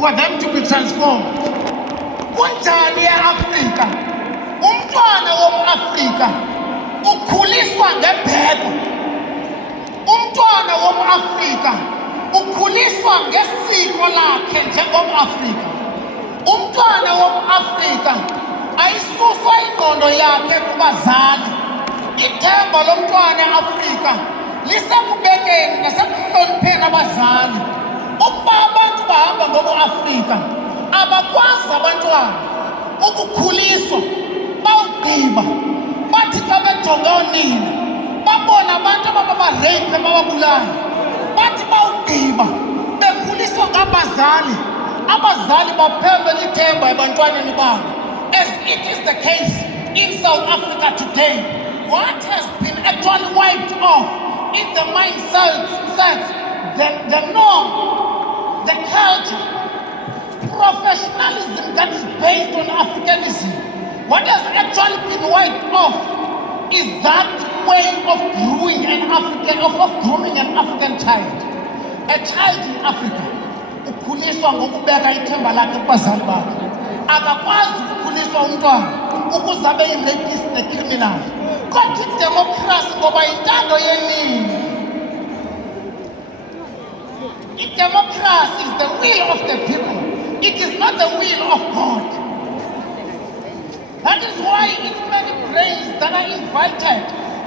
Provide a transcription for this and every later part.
for them to be transformed. Kunjani eAfrika? Umntwana womAfrika ukhuliswa ngebheko. Umntwana womAfrika ukhuliswa ngesiko lakhe njengomAfrika. Umntwana womAfrika ayisuswa ingqondo yakhe kubazali. Ithemba lomntwana eAfrika lisekubekeni nasekuhlonipheni abazali. Ukuba abantu bahamba ngobuAfrika abakwazi abantwana ukukhuliswa bawugqiba bathi xa bejonga unina babona abantu ababareyiphe bababulala bathi bawugqiba bekhuliswa ngabazali. Abazali baphembe lithemba ebantwaneni babo. As it is the case in South Africa today, what has been actually wiped off in the mindset, the norm, the culture, professionalism that is based on Africanism. What has actually been wiped off is that way of grooming an African child. A child in Africa ukhuliswa ngokubeka ithemba lakhe kubazali bakhe. Akakwazi ukukhuliswa umntwana ukuze abe yi-rapist ne-criminal. Kodwa idemokhrasi ngoba yintando yeningi. Democracy is the will of the people. It is not the will of God. That is why it's many brains that are invited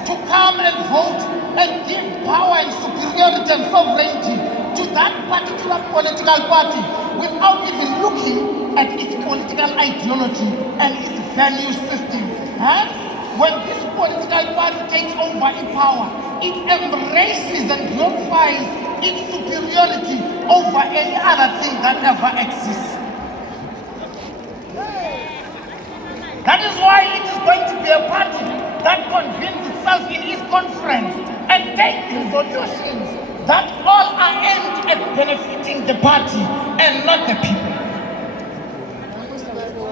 to come and vote and give power and superiority and sovereignty to that particular political party without even looking at its political ideology and its value system. And when this political party takes over in power, it embraces and glorifies its superiority over any other thing that ever exists. That is why it is going to be a party that convenes itself in its conference and takes resolutions that all are aimed at benefiting the party and not the people.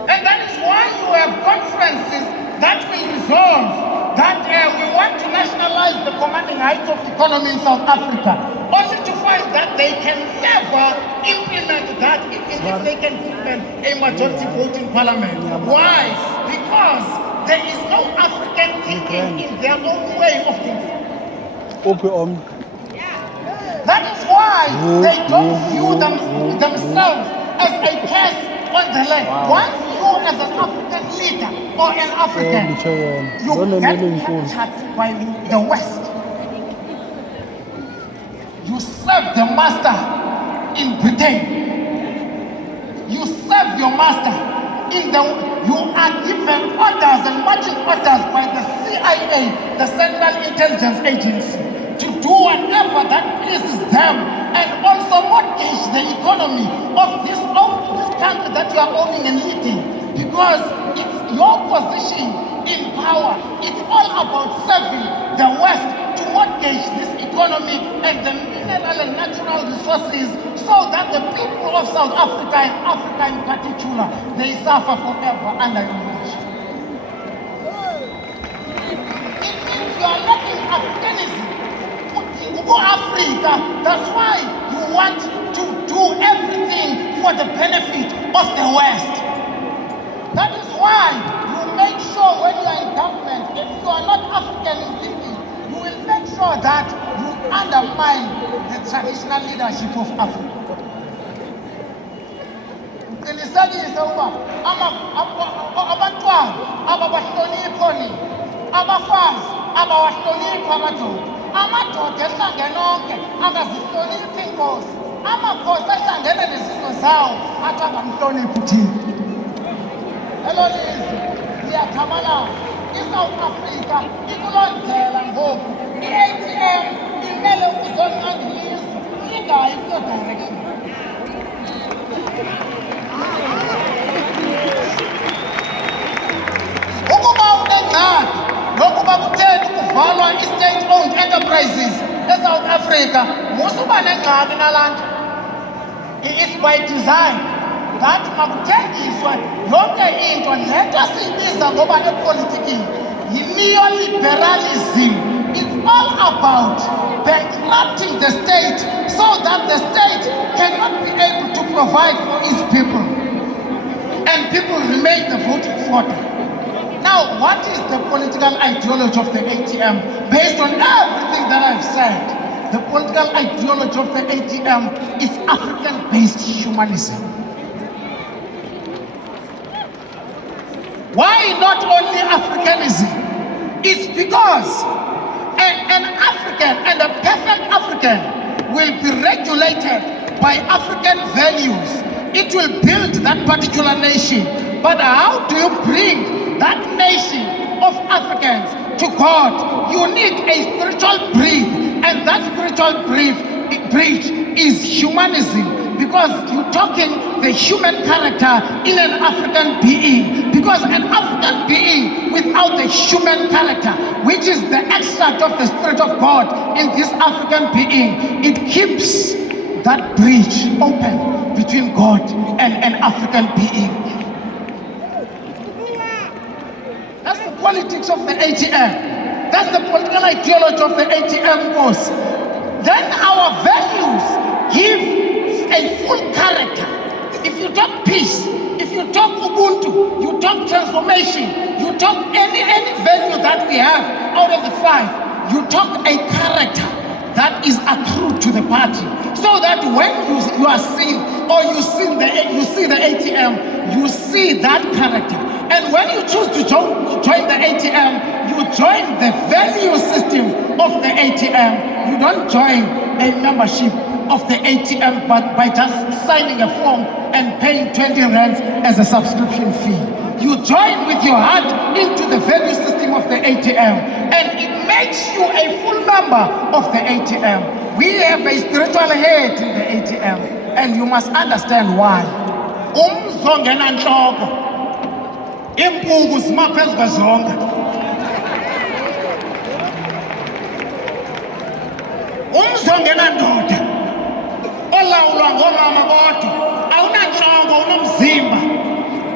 And that is why you have conferences that will resolve that we want to nationalize the commanding heights of the economy in South Africa, only to find that they can never implement that even if they can implement a majority vote in parliament. Why? Because there is no African thinking in their own way of thinking. That is why they don't view themselves as a curse on the land. Once you as an African leader or an African, you get captured by the West. You serve the master in Britain. You serve your master you are given orders and marching orders by the CIA, the Central Intelligence Agency, to do whatever that pleases them and also mortgage the economy of this country that you are owning and leading, because it's your position in power. It's all about serving the West to mortgage this economy and the mineral and natural resources so that the people of South Africa and Africa in particular, they suffer forever under your leadership. It means you are lacking Africanism. Africa, that's why you want to do everything for the benefit of the West. That is why you make sure when you are in government, if you are not African in thinking, you will make sure that you undermine the traditional leadership of Africa. Qinisekisa ukuba abantwana ababahlonipho ni abafazi abawahlonipho amadoda ehlangene onke akazihloniphi inkosi. Amakhosi ahlangene nezizwe zawo athi angamhloniphi uThixo. Hello lizwe liyathabalala. ISouth Africa ikuloo ndlela ngoku. I-ATM imele ukuzonqanda ilizwe lingayi kuyo direction. Ukuba unengxaki lokuba kutheni kuvalwa i-state-owned enterprises eSouth Africa, musuba nengxaki nalanta. It's by design that makuthengiswe yonke into lento siyibiza ngoba epolitikini yi-neoliberalism. It's all about bankrupting the state so that the state cannot be able to provide for its people. And people remain the voting fodder. Now, what is the political ideology of the ATM? Based on everything that I've said, the political ideology of the ATM is African-based humanism. Why not only Africanism? It's because an African and a perfect African will be regulated by African values. It will build that particular nation. But how do you bring that nation of Africans to God? You need a spiritual bridge, and that spiritual bridge is humanism. Because you're talking the human character in an African being. Because an African being without the human character, which is the extract of the Spirit of God in this African being, it keeps that bridge open between God and an African being. That's the politics of the ATM. That's the political ideology of the ATM goes. Then our values give a full character. If you talk peace, if you talk Ubuntu, you talk transformation, you talk any value that we have out of the 5, you talk a character that is accrued to the party. So that when you are seen or you see the ATM, you see that character. And when you choose to join the ATM, you join the value system of the ATM. You don't join a membership of the ATM but by just signing a form and paying 20 rands as a subscription fee. You join with your heart into the value system of the ATM, and it makes you a full member of the ATM. We have a spiritual head in the ATM, and you must understand why. Umzongena nhloko, impuku zimaphezu kwezonke. Umzongena ndoda olawulwa ngomama bodwa, awunanhloko, unomzimba.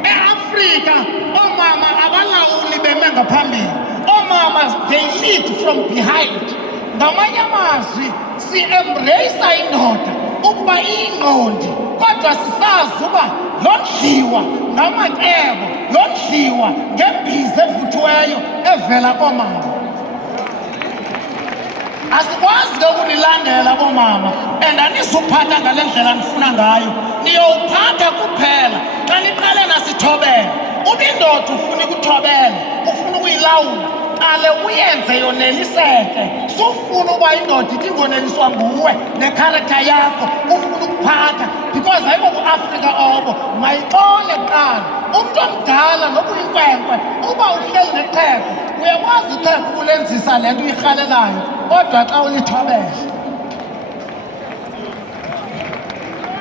E-Afrika, omama abalawuli beme ngaphambili. Omama, they lead from behind. Ngamanye amazwi, si-embrace indoda ukuba iyingqondi, kodwa sisazi uba yondliwa ngamacebo, yondliwa ngembiza evuthiweyo evela komama. Asikwazi ke ukunilandela bomama, and anisuphatha ngale ndlela nifuna ngayo. Niyowuphatha kuphela xa niqale nasithobela. Uba indoda ufuna ukuthobela, ufuna ukuyilawula, qale uyenze yoneliseke. Sufuna uba indoda ithi ngoneliswa nguwe nekharektha yakho, ufuna ukuphatha. Because hayibo ku-Afrika obo, mayixole kuqala. Umuntu omdala noba uyinkwenkwe, uba uhleli neqhego, uyakwazi iqhego ukulenzisa le nto uyirhalelayo, kodwa xa ulithobela.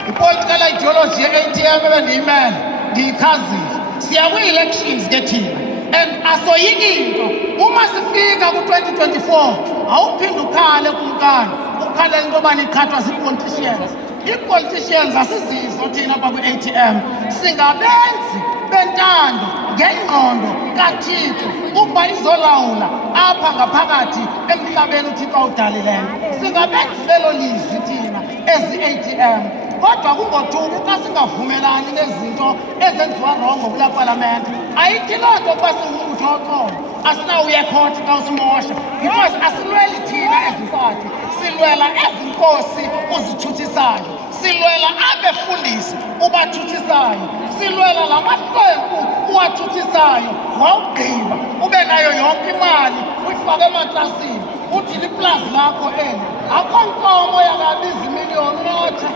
I-political ideology ye-ATM ebendiyimele ndiyichazile. Siya kwii-elections ke thina, and asoyiki into. Uma sifika ku-2024, awuphinde ukhale kumkani, ukhalela into yoba niqhathwa zii-politicians. Ii-politicians asizizo thina apha kwi-ATM. Singabenzi bentando ngengqondo kaThixo ukuba izolawula apha ngaphakathi emhlabeni uThixo awudalileyo. Singabenzi belo lizwi thina ezi-ATM. Kodwa kungothuki xa singavumelani nezinto ezenziwa rongo kulaa palamente. Ayithi loo nto ukuba singumbutho oxolo asinawuya ekhoti xa usimosha, because asilweli thina eziphathi, silwela ezi nkosi uzithuthisayo, silwela abefundisi ubathuthisayo, silwela la mahlwempu uwathuthisayo. Wawugqiba ube nayo yonke imali uyifake ematlasini, uthi liplazi lakho eli akho nkomo yakabiza imiliyoni unotha.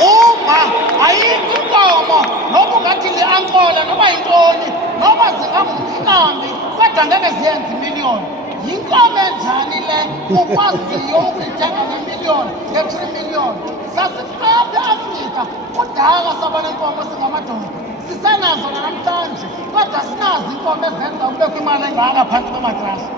Uma ayikho inkomo noba ungathi li-ankola noba yintoni noba zingangumhlambi kodwa ngeke ziyenze imiliyoni. Yinkomo enjani le ukwaziyo ukuyithenga ngemiliyoni, nge-3 million? Sasifapha e-Afrika kudala saba nenkomo singamadoda, sisenazo namhlanje, kodwa sinazi inkomo ezenza kubekho imali engaka phantsi kwematrasi.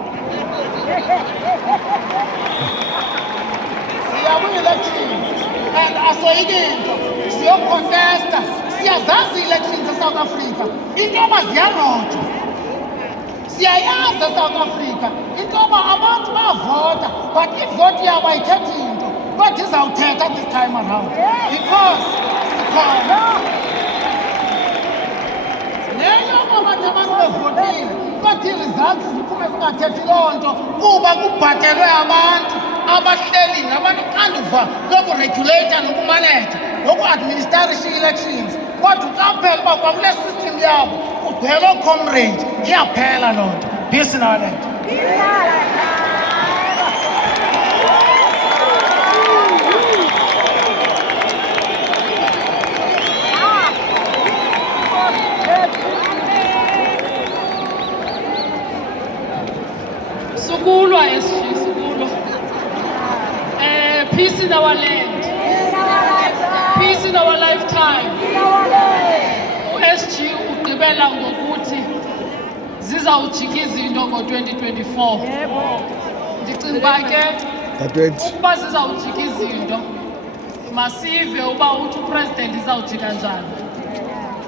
Siya kwi-elections and asoyiki into, siyokhonthesta. Siyazazi ii-elections eSouth Africa into yoba ziyarojwa. Siyayazi eSouth Africa into yoba abantu bavota, but ivoti yabo ayithethi into. But izawuthetha this time around because sikhona. Leyo abantu bevotile kodwa ii-results ziphume zingathethi loo nto kuba kubhatelwe abantu abahleli nabantu lokuregulata nokumaneja nokuadministarisha ii-elections. Kodwa xa phela uba kwakule system yabo kugcwele oocomrade iyaphela loo nto. Peace Nalent. Sukulwa SG, sukulwa. Peace in our land. Peace in our lifetime. U-SG ugqibela ngokuthi zizawujika izinto ngo-2024. Ndicinga uba ke ukuba zizawujika izinto masive uba uthi upresident izawujika njani.